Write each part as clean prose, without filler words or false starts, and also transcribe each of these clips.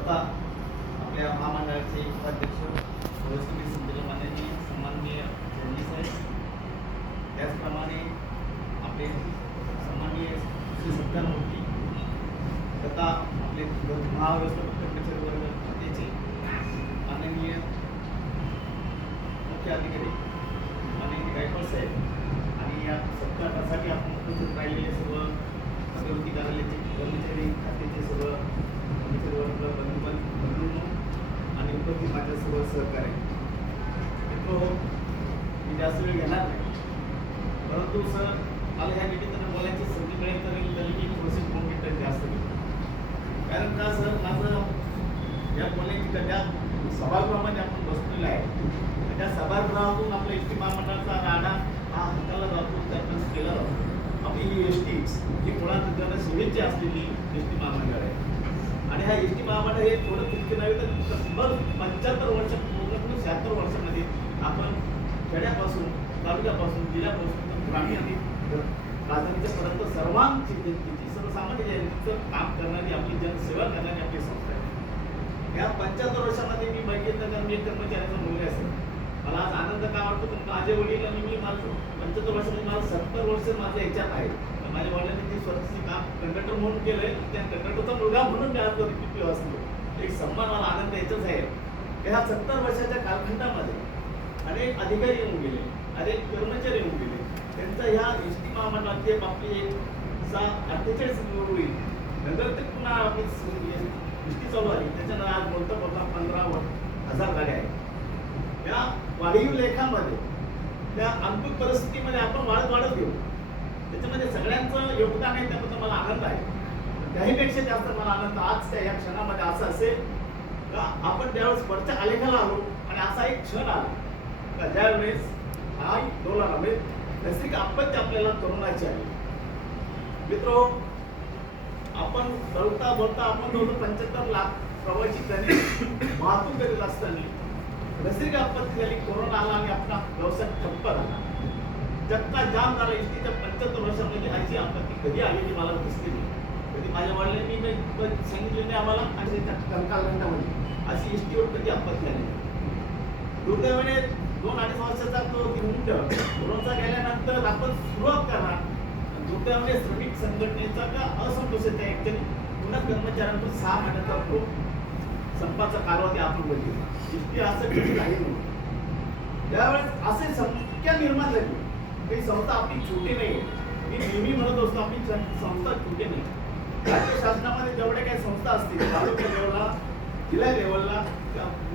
स्वतः आपल्या महामंडळाचे उपाध्यक्ष व्यवस्थित संचालक माननीय सन्माननीय जंगी साहेब, त्याचप्रमाणे आपले सन्माननीय श्री सत्कारमूर्ती तथा आपले महाव्यवस्थापक कर्मचारी वर्ग खात्याचे माननीय मुख्य अधिकारी माननीय गायकवाड साहेब आणि या सत्कारासाठी आपण उपस्थित राहिलेले सर्व अभिवृद्धी कार्यालयाचे कर्मचारी खात्याचे सर्व कर्मचारी वर्ग बंधू आणि उपस्थित माझ्या सर्व सहकारी मित्र, मी जास्त वेळ घेणार नाही, परंतु सर मला ह्या निमित्ताने बोलायची संधी मिळेल तरी मी थोडीशी 2 मिनिटं जास्त घेतो. कारण का सर माझं या बोलण्याची त्या सभागृहामध्ये आपण बसलेलं आहे, त्या सभागृहातून आपल्या एस टी महामंडळाचा राडा हा हाताला जातो, त्यातून केला जातो. आपली ही एस टी ही मुळात जनसेवेची असलेली एस टी महामंडळ आहे आणि हा एस टी महामंडळ हे थोडं तितके नव्हे तर मग 75 वर्ष पूर्ण 76 वर्षामध्ये आपण खेड्यापासून तालुक्यापासून जिल्ह्यापासून ग्रामीण आणि राजधानीच्या पर्यंत सर्वांची जनतेची सर्वसामान्य जनतेचं काम करणारी आपली जनसेवा करणारी आपली संस्था आहे. या 75 वर्षामध्ये मी बघितलं तर मी एक कर्मचाऱ्याचा मुलगा असेल, मला आज आनंद का वाटतो पण माझे वडील आणि मी माझं 75 वर्षामध्ये मला 70 वर्ष माझ्या ह्याच्यात आहे. माझ्या वडिलांनी ते स्वतःचे काम कंडक्टर म्हणून केलंय, त्या कंडक्टरचा मुलगा म्हणून मी आज रिपीट असतो. एक सन्मान मला आनंद याचाच आहे. ह्या 70 वर्षाच्या कालखंडामध्ये अनेक अधिकारी येऊन गेले, अनेक कर्मचारी येऊन गेले. त्यांचा ह्या एस टी महामंडळाचे आपली 48 होईल नंतर ते पुन्हा आपली एस टी चालू आली, त्याच्यानंतर आज बोलता 15,000 गाड्या आहेत. या वाढीव लेखामध्ये त्या अंतिम परिस्थितीमध्ये आपण वाढत घेऊ, त्याच्यामध्ये सगळ्यांचं योगदान आहे, त्याबद्दल मला आनंद आहे. त्याहीपेक्षा जास्त मला आनंद आज त्या या क्षणामध्ये असं असेल का आपण त्यावेळेस वरच्या आलेखाला आलो आणि असा एक क्षण आला का ज्यावेळेस हा डोलार म्हणजे नैसर्गिक आपत्ती आपल्याला तरुणाची आहे. मित्रो, आपण बोलता आपण 75 लाख प्रवासी त्यांनी वाहतूक करीत असताना नैसर्गिक आपत्ती झाली, कोरोना आला आणि आपला व्यवसाय ठप्प झाला, जगता जाम झाला. एसटीच्या 75 वर्षामध्ये अशी आपत्ती कधी आलेली मला दिसली नाही. कधी माझ्या वडिलांनी सांगितले नाही आम्हाला आणि त्याच्या कालखंडामध्ये अशी एसटीवर कधी आपत्ती आली. दुर्दैवाने 2-2.5 वर्षाचा तो मुंड कोरोनाचा गेल्यानंतर आपण सुरुवात करणार. दुर्दैवाने श्रमिक संघटनेचा का असंतोषाचा ऍक्च्युअली पुन्हा कर्मचाऱ्यांकडून 6 महिन्याचा तो संपाचा कालावधी आपण बघितला. एसटी असं कधी झाली नव्हती. त्यावेळेस असे संख्या निर्माण झाली. ही संस्था आपली छोटी नाही. मी नेहमी म्हणत असतो आपली संस्था छोटी नाही. राज्य शासनामध्ये जेवढ्या काही संस्था असतील तालुक्या लेवलला, जिल्हा लेवलला,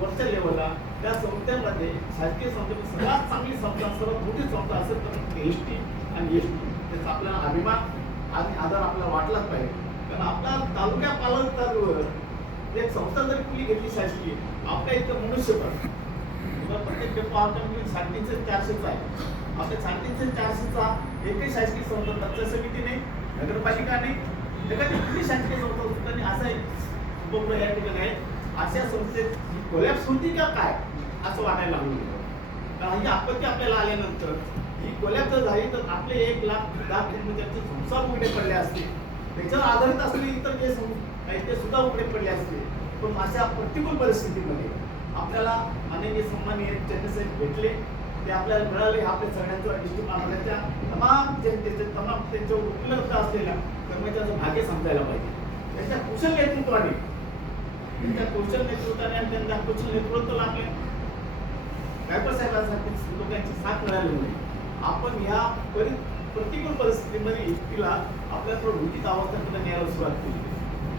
वरच्या लेवलला, त्या संस्थेमध्ये शासकीय संस्थेमध्ये सर्वात चांगली संस्था, सर्वात मोठी संस्था असेल तर एस टी आणि एस टी. त्याचा आपल्याला अभिमान आणि आदर आपल्याला वाटलाच पाहिजे. कारण आपला तालुक्या पालकवर एक संस्था जरी कुठली घेतली शासकीय, आपल्या इथं मनुष्यबळ प्रत्येक डेपो आपल्या 450 आहे. आपल्या 450चा एकही शासकीय संस्था पंचायत समिती नाही, नगरपालिका नाही, एखादी कुठली शासकीय संस्था सुद्धा असा एक उपक्रम या ठिकाणी आहे. अशा संस्थेत कोलॅप्स होती का काय असं वाटायला लागलं. कारण ही आपत्ती आपल्याला आल्यानंतर ही कोलॅप्स झाली तर आपले 1,10,000 कर्मचाऱ्यांचे संसार उघडे पडले असते, त्याच्यावर आधारित असलेले इतर जे आहेत ते सुद्धा उघडे पडले असते. पण अशा प्रतिकूल परिस्थितीमध्ये आपल्याला अनेक सन्माननीय जनसाहेब भेटले, ते आपल्याला मिळाले. आपल्या सगळ्यांचं एस टी महामंडळाच्या तमाम जनतेचे तमाम त्यांच्यावर उपलब्ध असलेल्या कर्मचाऱ्यांचं भाग्य समजायला पाहिजे. त्यांच्या कुशल नेतृत्वाने आणि त्यांच्या कुशल नेतृत्वाला आपल्या गायकवाड साहेबांसारखी लोकांची साथ मिळाल्यामुळे आपण ह्या प्रतिकूल परिस्थितीमध्ये एसटीला आपल्याकडे भीतीची अवस्था सुद्धा न्यायला सुरुवात केली.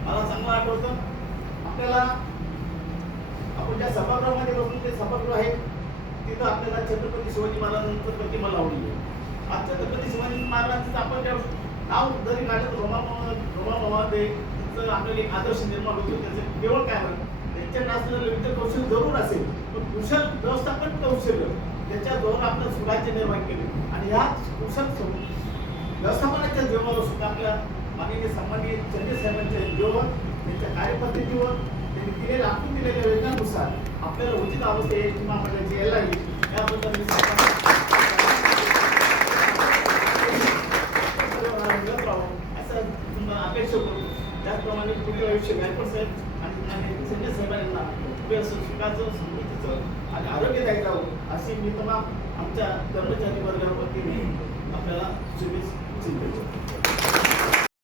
मला चांगलं आठवतं आपल्याला आपण ज्या सभागृहामध्ये बसून ते सभागृह आहे तिथं आपल्याला छत्रपती शिवाजी महाराजांचं प्रतिमा लावली आहे. आज छत्रपती शिवाजी महाराजांचं आपण त्या नाव जरी काढलं रोमामध्ये आपल्याला एक आदर्श निर्माण होतो. त्याचं केवळ काय त्यांच्याकडे असलेलं विविध कौशल्य जरूर असेल, पण कुशल व्यवस्थापन कौशल्य त्याच्याद्वारे आपलं सुराज्य निर्माण केले. आणि ह्या कुशल व्यवस्थापनाच्या जीवावर सुद्धा आपल्या माननीय सन्माननीय चंद्र साहेबांच्या जीवावर, त्यांच्या कार्यपद्धतीवर, त्यांनी दिलेल्या आखून दिलेल्या योजनानुसार आपल्याला उचित अवस्था एस टी महामंडळाची यायला येईल याबद्दल मी असं अपेक्षा करू. त्याचप्रमाणे पुढील आयुष्य गायकवाड साहेब आणि संजय साहेबांना सुखाचं समृद्धीचं आणि आरोग्यदायी राहू अशी मी तमाम आमच्या कर्मचारी वर्गावरती